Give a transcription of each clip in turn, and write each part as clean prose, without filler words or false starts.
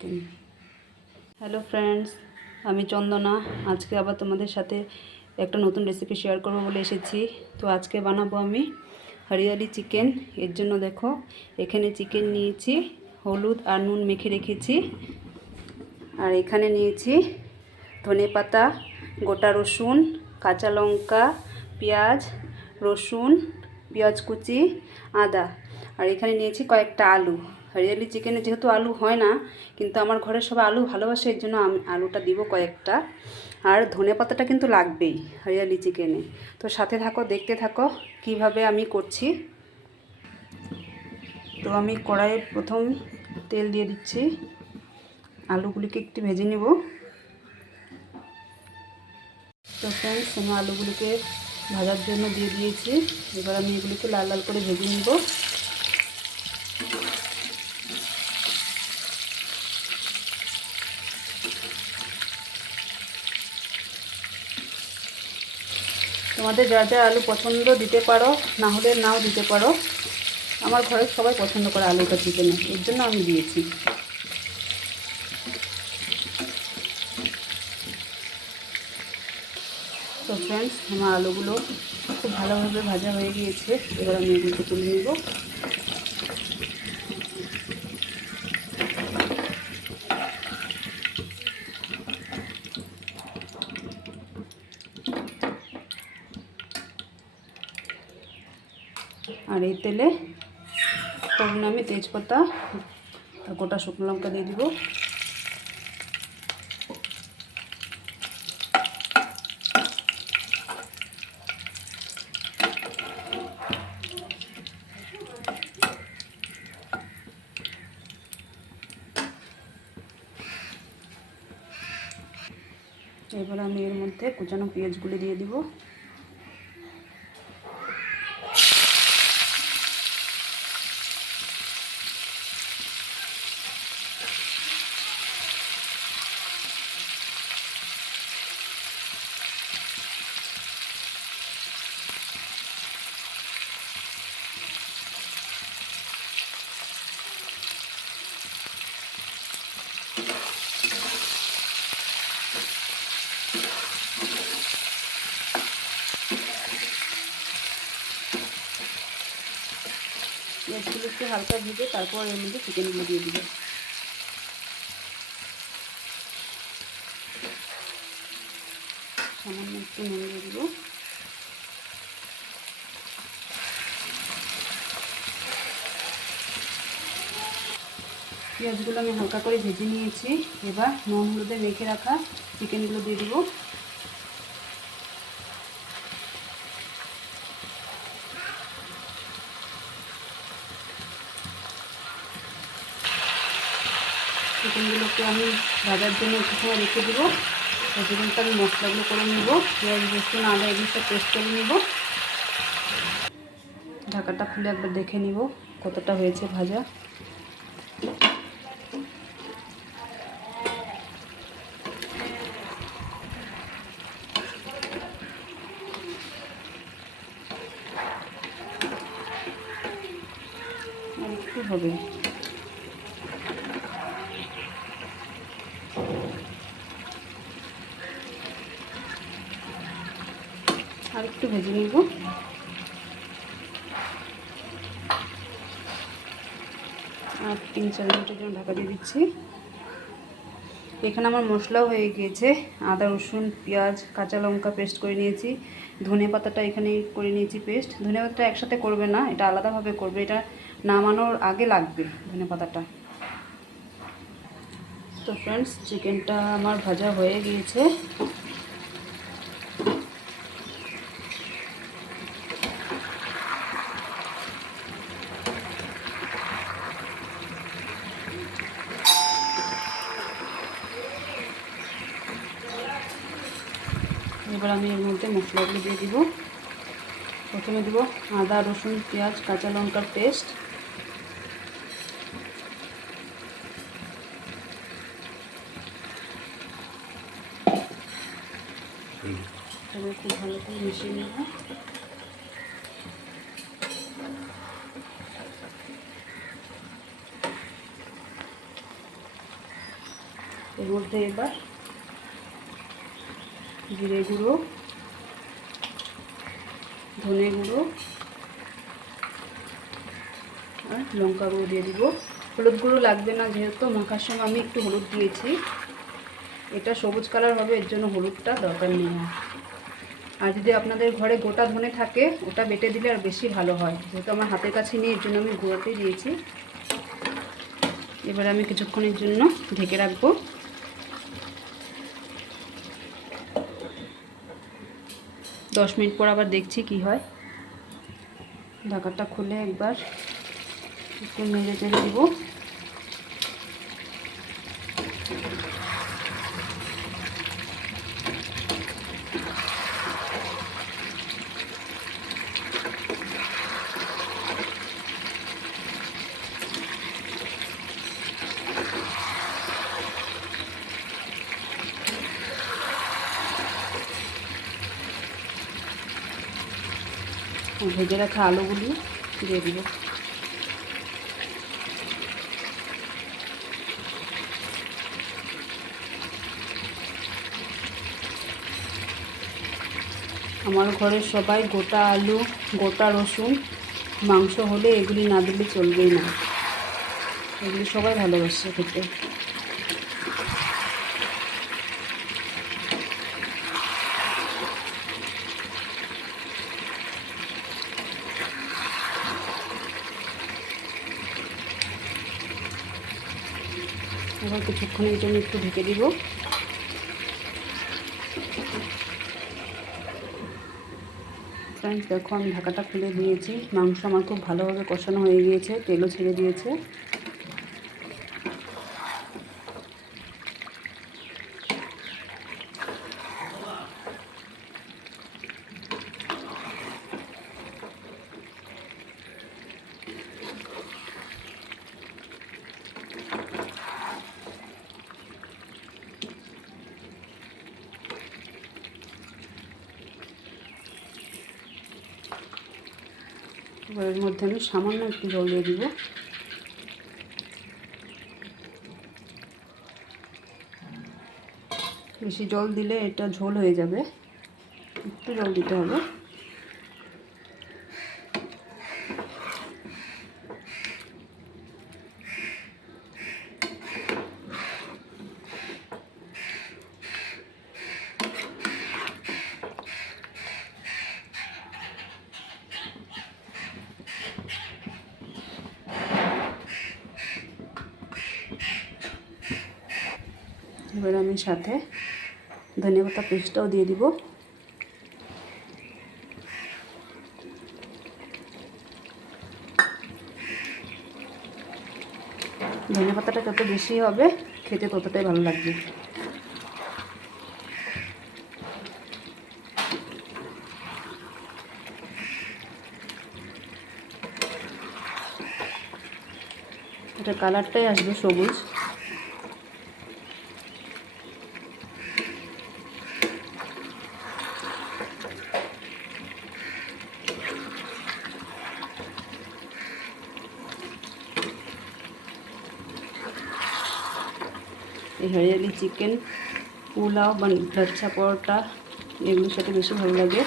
Chicken. Hello friends, আমি চন্দনা। আজকে আবার তোমাদের সাথে একটা নতুন রেসিপি শেয়ার করব বলে এসেছি। তো আজকে বানাবো আমি হরিয়ালি চিকেন। এর জন্য দেখো এখানে চিকেন নিয়েছি, হলুদ আর নুন মেখে রেখেছি। আর এখানে নিয়েছি ধনেপাতা, গোটা রসুন, কাঁচা লঙ্কা, পেঁয়াজ, রসুন, পেঁয়াজ কুচি, আদা। আর এখানে নিয়েছি কয়েকটা আলু। হরিয়ালি চিকেনে যেহেতু আলু হয় না, কিন্তু আমার ঘরে সবাই আলু ভালোবাসে, এর জন্য আমি আলুটা দিব কয়েকটা। আর ধনেপাতাটা কিন্তু লাগবেই হরিয়ালি চিকেনে। তো সাথে থাকো, দেখতে থাকো কিভাবে আমি করছি। তো আমি কড়াইয়ে প্রথম তেল দিয়ে দিচ্ছি, আলুগুলিকে একটু ভেজে নেব। তো ফ্রেন্ডস, আমি আলুগুলিকে ভাজার জন্য দিয়ে দিয়েছি। এবার আমি এগুলিকে লাল লাল করে ভেজে নেব। তোমাদের যা যা আলু পছন্দ দিতে পারো, না হলে নাও দিতে পারো। আমার ঘরে সবাই পছন্দ করে আলুটা চিকেনে, এর জন্য আমি দিয়েছি। তো ফ্রেন্ডস, আমার আলুগুলো খুব ভালোভাবে ভাজা হয়ে গিয়েছে। এবার আমি এগুলোকে তুলে নেব। আর এই তেলে ফোড়নে আমি তেজপাতা আর গোটা শুকনো লঙ্কা দিয়ে দিব। এবার আমি এর মধ্যে কুচানো পেঁয়াজগুলি দিয়ে দিব। পেঁয়াজগুলো একটু হালকা ভেজে তারপর এর মধ্যে চিকেনগুলো দিয়ে দিব। সামান্য একটু নুন দিয়ে দিব। পেঁয়াজগুলো আমি হালকা করে ভেজে নিয়েছি। এবার নুন হলুদে মেখে রাখা চিকেনগুলো দিয়ে দিব। চিকেনগুলোকে আমি ভাজার জন্য একটু সময় রেখে দেবো। ততক্ষণটা আমি মশলাগুলো করে নেব। পেঁয়াজ, রসুন, আদা এগুলো সব পেস্ট করে নেব। ঢাকাটা খুলে একবার দেখে নিব কতটা হয়েছে ভাজা। আর একটু হবে। আর একটু ভেজে নিব। আর 3-4 মিনিটের জন্য ঢাকা দিয়ে দিচ্ছি। এখানে আমার মশলাও হয়ে গিয়েছে। আদা, রসুন, পেঁয়াজ, কাঁচা লঙ্কা পেস্ট করে নিয়েছি। ধনে পাতাটা এখানে করে নিয়েছি পেস্ট। ধনে পাতাটা একসাথে করবে না, এটা আলাদাভাবে করবে। এটা নামানোর আগে লাগবে ধনে পাতাটা। তো ফ্রেন্ডস, চিকেনটা আমার ভাজা হয়ে গিয়েছে। এবার আমি এর মধ্যে মশলাগুলো দিয়ে দিব। প্রথমে দিব আদা, রসুন, পেঁয়াজ, কাঁচা লঙ্কার পেস্ট। এবার খুব ভালো করে মিশিয়ে নেব। এর মধ্যে এবার জিরে গুঁড়ো, ধনে গুঁড়ো আর লঙ্কা গুঁড়ো দিয়ে দিব। হলুদ গুঁড়ো লাগবে না, যেহেতু মাখার সময় আমি একটু হলুদ দিয়েছি। এটা সবুজ কালার হবে, এর জন্য হলুদটা দরকার নেই। আর যদি আপনাদের ঘরে গোটা ধনে থাকে ওটা বেটে দিলে আর বেশি ভালো হয়, যেহেতু আমার হাতের কাছে নেই এর জন্য আমি গুঁড়োতেই দিয়েছি। এবার আমি কিছুক্ষণের জন্য ঢেকে রাখবো। 10 মিনিট পর আবার দেখছি কি হয়। ঢাকাটা খুলে একবার একটু নেড়ে চেড়ে দিব। ভেজে রাখা আলুগুলি দিয়ে দিব। আমার ঘরের সবাই গোটা আলু, গোটা রসুন, মাংস হলে এগুলি না দিলে চলবেই না। এগুলি সবাই ভালোবাসে খেতে। এবার কিছুক্ষণের জন্য একটু ঢেকে দিব। ফ্রেন্ডস দেখো, আমি ঢাকাটা খুলে দিয়েছি। মাংস আমার খুব ভালোভাবে কষানো হয়ে গিয়েছে, তেলও ছেড়ে দিয়েছে। এবার এর মধ্যে আমি সামান্য একটু জল দিয়ে দিব। বেশি জল দিলে এটা ঝোল হয়ে যাবে, একটু জল দিতে হবে। এবার আমি সাথে ধনিয়া পাতা পেস্টটাও দিয়ে দিব। ধনিয়া পাতাটা যত বেশি হবে খেতে ততটাই ভালো লাগবে। এটা কালারটাই আসবে সবুজ। এই হরিয়ালি চিকেন পোলাও বা লাচ্ছা পরোটা এগুলোর সাথে বেশি ভালো লাগে।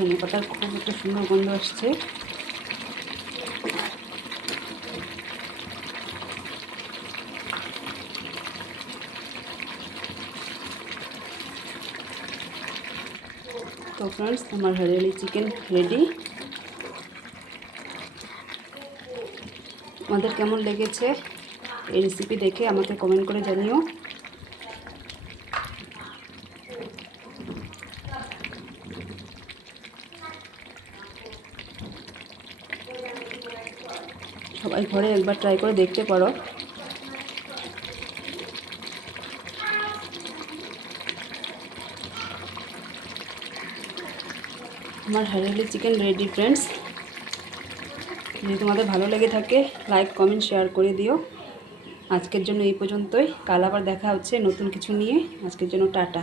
ধনিয়া পাতার খুব একটা সুন্দর গন্ধ আসছে। তো ফ্রেন্ডস, আমার হরিয়ালি চিকেন রেডি। আমাদের কেমন লেগেছে এই রেসিপি দেখে আমাকে কমেন্ট করে জানিও। সবাই ঘরে একবার ট্রাই করে দেখতে পারো। আমার হরিয়ালি চিকেন রেডি ফ্রেন্ডস। যদি তোমাদের ভালো লেগে থাকে লাইক কমেন্ট শেয়ার করে দিও। আজকের জন্য এই পর্যন্তই। কাল আবার দেখা হচ্ছে নতুন কিছু নিয়ে। আজকের জন্য টাটা।